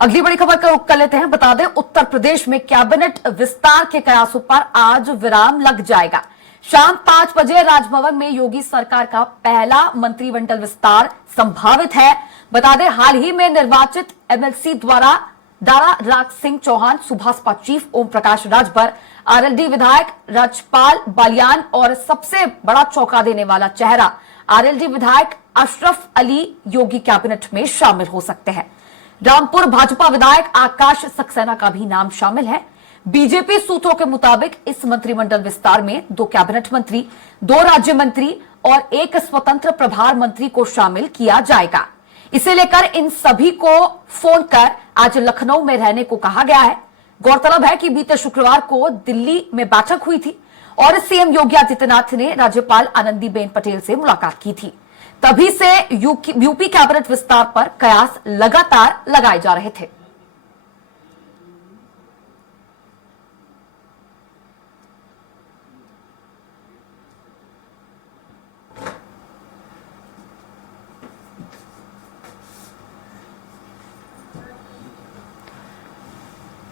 अगली बड़ी खबर का रुख कर लेते हैं। बता दें, उत्तर प्रदेश में कैबिनेट विस्तार के कयासों पर आज विराम लग जाएगा। शाम 5 बजे राजभवन में योगी सरकार का पहला मंत्रिमंडल विस्तार संभावित है। बता दें, हाल ही में निर्वाचित एमएलसी द्वारा दारा राज सिंह चौहान, सुभाषपा चीफ ओम प्रकाश राजभर, आरएलडी विधायक राजपाल बालियान और सबसे बड़ा चौंका देने वाला चेहरा आरएलडी विधायक अशरफ अली योगी कैबिनेट में शामिल हो सकते हैं। रामपुर भाजपा विधायक आकाश सक्सेना का भी नाम शामिल है। बीजेपी सूत्रों के मुताबिक इस मंत्रिमंडल विस्तार में 2 कैबिनेट मंत्री, 2 राज्य मंत्री और 1 स्वतंत्र प्रभार मंत्री को शामिल किया जाएगा। इसे लेकर इन सभी को फोन कर आज लखनऊ में रहने को कहा गया है। गौरतलब है कि बीते शुक्रवार को दिल्ली में बैठक हुई थी और सीएम योगी आदित्यनाथ ने राज्यपाल आनंदीबेन पटेल से मुलाकात की थी। तभी से यूपी कैबिनेट विस्तार पर कयास लगातार लगाए जा रहे थे।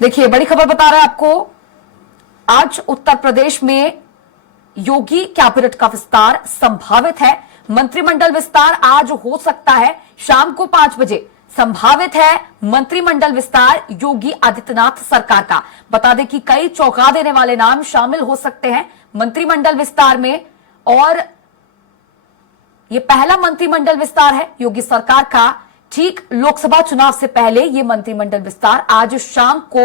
देखिए, बड़ी खबर बता रहा है आपको, आज उत्तर प्रदेश में योगी कैबिनेट का विस्तार संभावित है। मंत्रिमंडल विस्तार आज हो सकता है शाम को 5 बजे। संभावित है मंत्रिमंडल विस्तार योगी आदित्यनाथ सरकार का। बता दें कि कई चौंका देने वाले नाम शामिल हो सकते हैं मंत्रिमंडल विस्तार में, और यह पहला मंत्रिमंडल विस्तार है योगी सरकार का। ठीक लोकसभा चुनाव से पहले यह मंत्रिमंडल विस्तार आज शाम को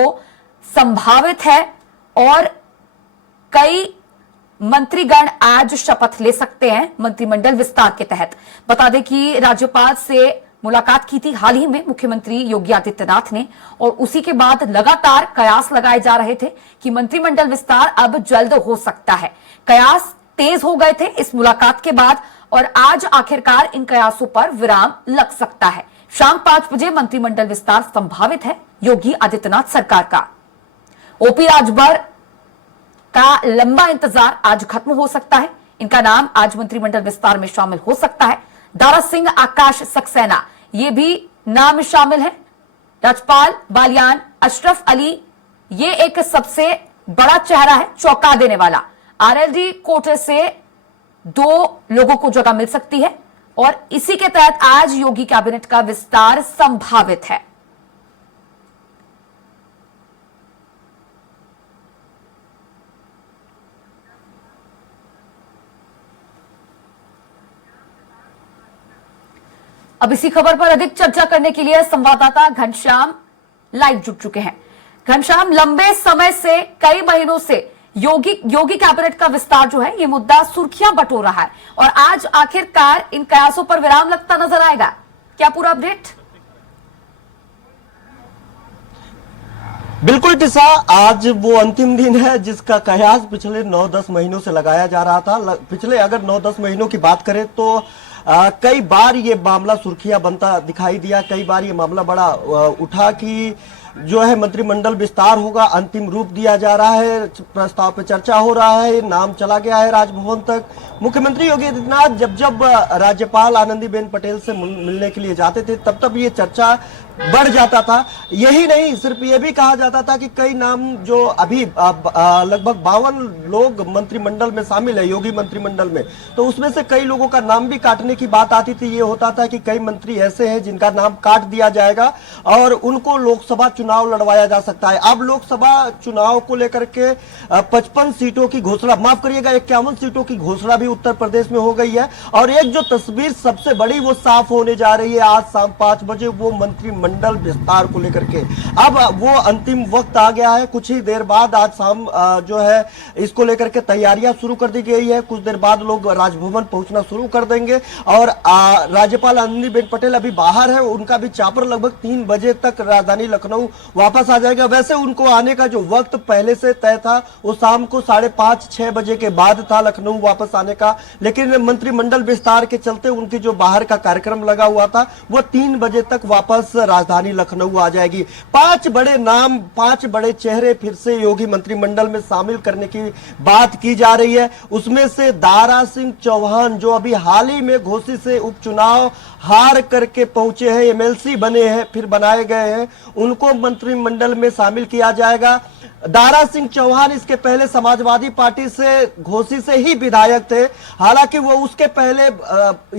संभावित है और कई मंत्रीगण आज शपथ ले सकते हैं मंत्रिमंडल विस्तार के तहत। बता दें कि राज्यपाल से मुलाकात की थी हाल ही में मुख्यमंत्री योगी आदित्यनाथ ने, और उसी के बाद लगातार कयास लगाए जा रहे थे कि मंत्रिमंडल विस्तार अब जल्द हो सकता है। कयास तेज हो गए थे इस मुलाकात के बाद और आज आखिरकार इन कयासों पर विराम लग सकता है। शाम 5 बजे मंत्रिमंडल विस्तार संभावित है योगी आदित्यनाथ सरकार का। ओपी राजभर का लंबा इंतजार आज खत्म हो सकता है। इनका नाम आज मंत्रिमंडल विस्तार में शामिल हो सकता है। दारा सिंह, आकाश सक्सेना, ये भी नाम शामिल है। राजपाल बालियान, अशरफ अली, ये एक सबसे बड़ा चेहरा है, चौंका देने वाला। आरएलडी कोटे से 2 लोगों को जगह मिल सकती है और इसी के तहत आज योगी कैबिनेट का विस्तार संभावित है। अब इसी खबर पर अधिक चर्चा करने के लिए संवाददाता घनश्याम लाइव जुट चुके हैं। घनश्याम, लंबे समय से, कई महीनों से योगी कैबिनेट का विस्तार जो है, ये मुद्दा सुर्खियां बटोर रहा है और आज आखिरकार इन कयासों पर विराम लगता नजर आएगा। क्या पूरा अपडेट? बिल्कुल टिसा, आज वो अंतिम दिन है जिसका कयास पिछले 9-10 महीनों से लगाया जा रहा था। पिछले अगर 9-10 महीनों की बात करें तो कई बार ये मामला सुर्खियां बनता दिखाई दिया। कई बार ये मामला बड़ा उठा कि जो है मंत्रिमंडल विस्तार होगा, अंतिम रूप दिया जा रहा है, प्रस्ताव पे चर्चा हो रहा है, नाम चला गया है राजभवन तक। मुख्यमंत्री योगी आदित्यनाथ जब राज्यपाल आनंदीबेन पटेल से मिलने के लिए जाते थे तब ये चर्चा बढ़ जाता था। यही नहीं, सिर्फ ये भी कहा जाता था कि कई नाम जो अभी लगभग 52 लोग मंत्रिमंडल में शामिल है, योगी मंत्रिमंडल में, तो उसमें से कई लोगों का नाम भी काटने की बात आती थी। ये होता था कि कई मंत्री ऐसे हैं जिनका नाम काट दिया जाएगा और उनको लोकसभा चुनाव लड़वाया जा सकता है। अब लोकसभा चुनाव को लेकर के 55 सीटों की घोषणा, माफ करिएगा 51 सीटों की घोषणा भी उत्तर प्रदेश में हो गई है। और एक जो तस्वीर सबसे बड़ी वो साफ होने जा रही है आज शाम 5 बजे, वो मंत्रिमंडल विस्तार को लेकर के। अब वो अंतिम वक्त आ गया है। कुछ ही देर बाद आज शाम जो है इसको लेकर के तैयारियां शुरू कर दी गई है। कुछ देर बाद लोग राजभवन पहुंचना शुरू कर देंगे और राज्यपाल आनंदीबेन पटेल अभी बाहर है। उनका भी चापर लगभग 3 बजे तक राजधानी लखनऊ वापस आ जाएगा। वैसे उनको आने का जो वक्त पहले से तय था वो शाम को 5:30-6 बजे के बाद था लखनऊ वापस आने का, लेकिन मंत्रिमंडल विस्तार के चलते उनकी जो बाहर का कार्यक्रम लगा हुआ था वो 3 बजे तक वापस राजधानी लखनऊ आ जाएगी। 5 बड़े नाम, 5 बड़े चेहरे फिर से योगी मंत्रिमंडल में शामिल करने की बात की जा रही है। उसमें से दारा सिंह चौहान, जो अभी हाल ही में घोसी से उपचुनाव हार करके पहुंचे हैं, एमएलसी बने हैं, फिर बनाए गए हैं, उनको मंत्रिमंडल में शामिल किया जाएगा। दारा सिंह चौहान इसके पहले समाजवादी पार्टी से घोसी से ही विधायक थे। हालांकि वो उसके पहले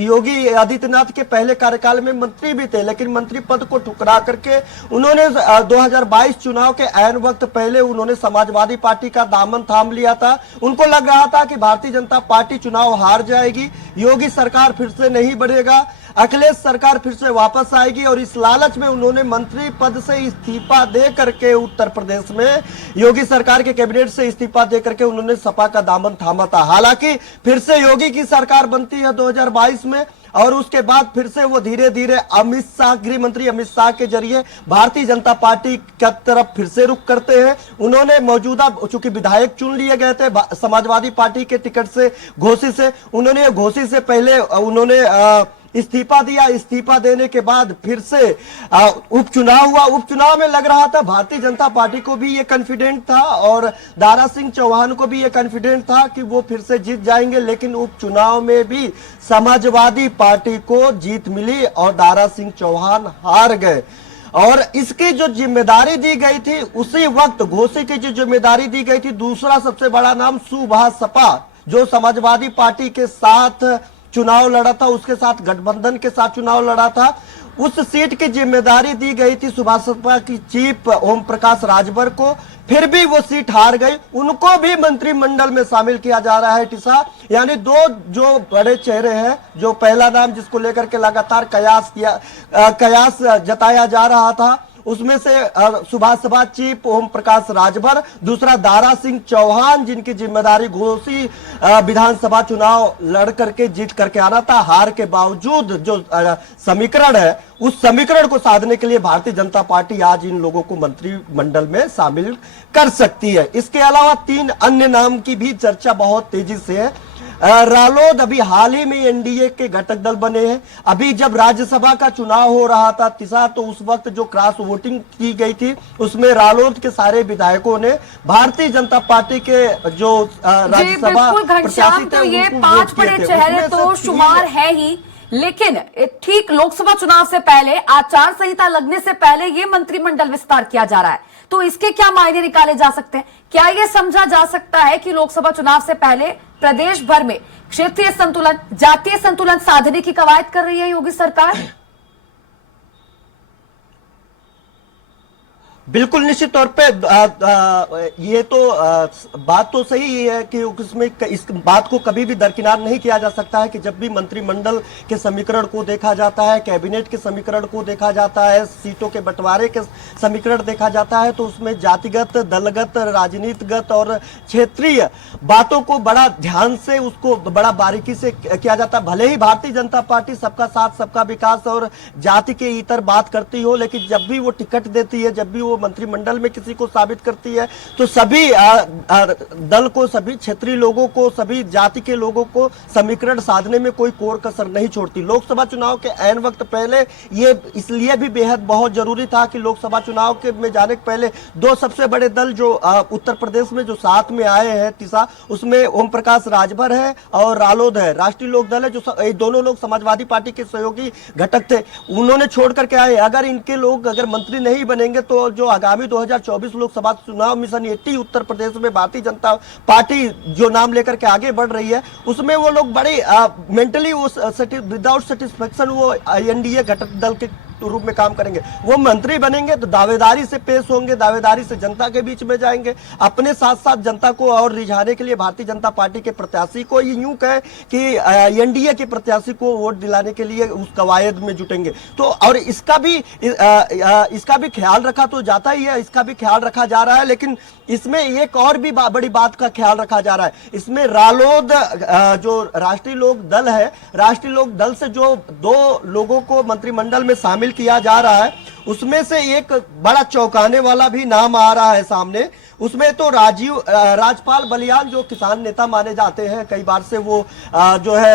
योगी आदित्यनाथ के पहले कार्यकाल में मंत्री भी थे, लेकिन मंत्री पद को ठुकरा करके उन्होंने 2022 चुनाव के ऐन वक्त पहले उन्होंने समाजवादी पार्टी का दामन थाम लिया था। उनको लग रहा था कि भारतीय जनता पार्टी चुनाव हार जाएगी, योगी सरकार फिर से नहीं बढ़ेगा, अखिलेश सरकार फिर से वापस आएगी, और इस लालच में उन्होंने मंत्री पद से इस्तीफा दे करके उत्तर प्रदेश में योगी सरकार के कैबिनेट से इस्तीफा दे करके उन्होंने सपा का दामन थामा था। हालांकि फिर से योगी की सरकार बनती है 2022 में, और उसके बाद फिर से वो धीरे धीरे अमित शाह, गृह मंत्री अमित शाह के जरिए भारतीय जनता पार्टी की तरफ फिर से रुख करते हैं। उन्होंने मौजूदा चूंकि विधायक चुन लिए गए थे समाजवादी पार्टी के टिकट से घोसी से, उन्होंने घोसी से पहले उन्होंने इस्तीफा दिया। इस्तीफा देने के बाद फिर से उपचुनाव हुआ। उपचुनाव में लग रहा था भारतीय जनता पार्टी को भी ये कॉन्फिडेंट था और दारा सिंह चौहान को भी ये कॉन्फिडेंट था कि वो फिर से जीत जाएंगे, लेकिन उपचुनाव में भी समाजवादी पार्टी को जीत मिली और दारा सिंह चौहान हार गए। और इसकी जो जिम्मेदारी दी गई थी, उसी वक्त घोसी की जो जिम्मेदारी दी गई थी, दूसरा सबसे बड़ा नाम सुभाष सपा, जो समाजवादी पार्टी के साथ चुनाव लड़ा था, उसके साथ गठबंधन के साथ चुनाव लड़ा था, उस सीट की जिम्मेदारी दी गई थी सुभाष सपा की चीफ ओम प्रकाश राजभर को। फिर भी वो सीट हार गई, उनको भी मंत्रिमंडल में शामिल किया जा रहा है टिसा। यानी दो जो बड़े चेहरे हैं, जो पहला नाम जिसको लेकर के लगातार कयास जताया जा रहा था, उसमें से सुभाष सपा चीफ ओम प्रकाश राजभर, दूसरा दारा सिंह चौहान, जिनकी जिम्मेदारी घोसी विधानसभा चुनाव लड़ करके जीत करके आना था। हार के बावजूद जो समीकरण है, उस समीकरण को साधने के लिए भारतीय जनता पार्टी आज इन लोगों को मंत्रिमंडल में शामिल कर सकती है। इसके अलावा 3 अन्य नाम की भी चर्चा बहुत तेजी से है। रालोद अभी हाल ही में एनडीए के घटक दल बने हैं। अभी जब राज्यसभा का चुनाव हो रहा था तिसा, तो उस वक्त जो क्रॉस वोटिंग की गई थी, उसमें रालोद के सारे विधायकों ने भारतीय जनता पार्टी के जो राज्यसभा प्रत्याशी थे, तो ये 5 बड़े चेहरे तो शुमार है ही, लेकिन ठीक लोकसभा चुनाव से पहले, आचार संहिता लगने से पहले ये मंत्रिमंडल विस्तार किया जा रहा है। तो इसके क्या मायने निकाले जा सकते हैं? क्या यह समझा जा सकता है कि लोकसभा चुनाव से पहले प्रदेश भर में क्षेत्रीय संतुलन, जातीय संतुलन साधने की कवायद कर रही है योगी सरकार? बिल्कुल निश्चित तौर पे ये तो बात तो सही है कि इसमें इस बात को कभी भी दरकिनार नहीं किया जा सकता है कि जब भी मंत्रिमंडल के समीकरण को देखा जाता है, कैबिनेट के समीकरण को देखा जाता है, सीटों के बंटवारे के समीकरण देखा जाता है, तो उसमें जातिगत, दलगत, राजनीतिगत और क्षेत्रीय बातों को बड़ा ध्यान से, उसको बड़ा बारीकी से किया जाता है। भले ही भारतीय जनता पार्टी सबका साथ सबका विकास और जाति के इतर बात करती हो, लेकिन जब भी वो टिकट देती है, जब भी वो मंत्रिमंडल में किसी को साबित करती है, तो सभी दल को, सभी क्षेत्रीय लोगों को, सभी जाति के लोगों को समीकरण साधने में कोई कोर कसर नहीं छोड़ती। लोकसभा चुनाव के ऐन वक्त पहले ये इसलिए भी बेहद बहुत जरूरी था कि लोकसभा चुनाव के में जाने के पहले 2 सबसे बड़े दल जो उत्तर प्रदेश में जो साथ में आए हैं तिसा, उसमें ओम प्रकाश राजभर है और रालोद है, राष्ट्रीय लोक दल है, जो दोनों लोग समाजवादी पार्टी के सहयोगी घटक थे, उन्होंने छोड़ करके आए। अगर इनके लोग अगर मंत्री नहीं बनेंगे तो जो आगामी 2024 लोकसभा चुनाव मिशन 80 उत्तर प्रदेश में भारतीय जनता पार्टी जो नाम लेकर के आगे बढ़ रही है, उसमें वो लोग बड़े मेंटली विदाउट सेटिस्फेक्शन वो एनडीए घटक दल के रूप में काम करेंगे। वो मंत्री बनेंगे तो दावेदारी से पेश होंगे, दावेदारी से जनता के बीच में जाएंगे, अपने साथ साथ जनता को और रिझाने के लिए भारतीय जनता पार्टी के प्रत्याशी को यूं कहे कि एनडीए के प्रत्याशी को वोट दिलाने के लिए उस कवायद में जुटेंगे। तो और इसका भी ख्याल रखा तो जाता ही है, इसका भी ख्याल रखा जा रहा है, लेकिन इसमें एक और भी बड़ी बात का ख्याल रखा जा रहा है। इसमें रालोद जो राष्ट्रीय लोक दल है, राष्ट्रीय लोक दल से जो 2 लोगों को मंत्रिमंडल में शामिल किया जा रहा है, उसमें से एक बड़ा चौंकाने वाला भी नाम आ रहा है सामने, उसमें तो राजपाल बलियान जो किसान नेता माने जाते हैं, कई बार से वो जो है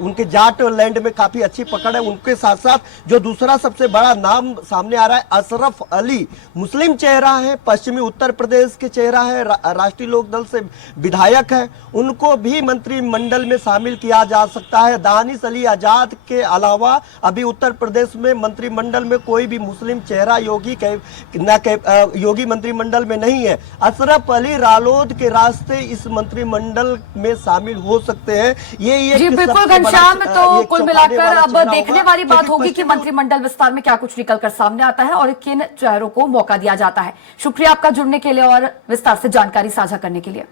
उनके जाट लैंड में काफी अच्छी पकड़ है। उनके साथ साथ जो दूसरा सबसे बड़ा नाम सामने आ रहा है, अशरफ अली, मुस्लिम चेहरा है, पश्चिमी उत्तर प्रदेश के चेहरा है, राष्ट्रीय लोकदल से विधायक है, उनको भी मंत्रिमंडल में शामिल किया जा सकता है। दानिश अली आजाद के अलावा अभी उत्तर प्रदेश में मंत्रिमंडल में कोई भी मुस्लिम चेहरा योगी मंत्रिमंडल में नहीं है। अशरफ अली रालोद के रास्ते इस मंत्रिमंडल में शामिल हो सकते हैं। ये जी बिल्कुल घनश्याम, तो कुल मिलाकर अब देखने वाली बात होगी कि मंत्रिमंडल विस्तार में क्या कुछ निकलकर सामने आता है और किन चेहरों को मौका दिया जाता है। शुक्रिया आपका जुड़ने के लिए और विस्तार से जानकारी साझा करने के लिए।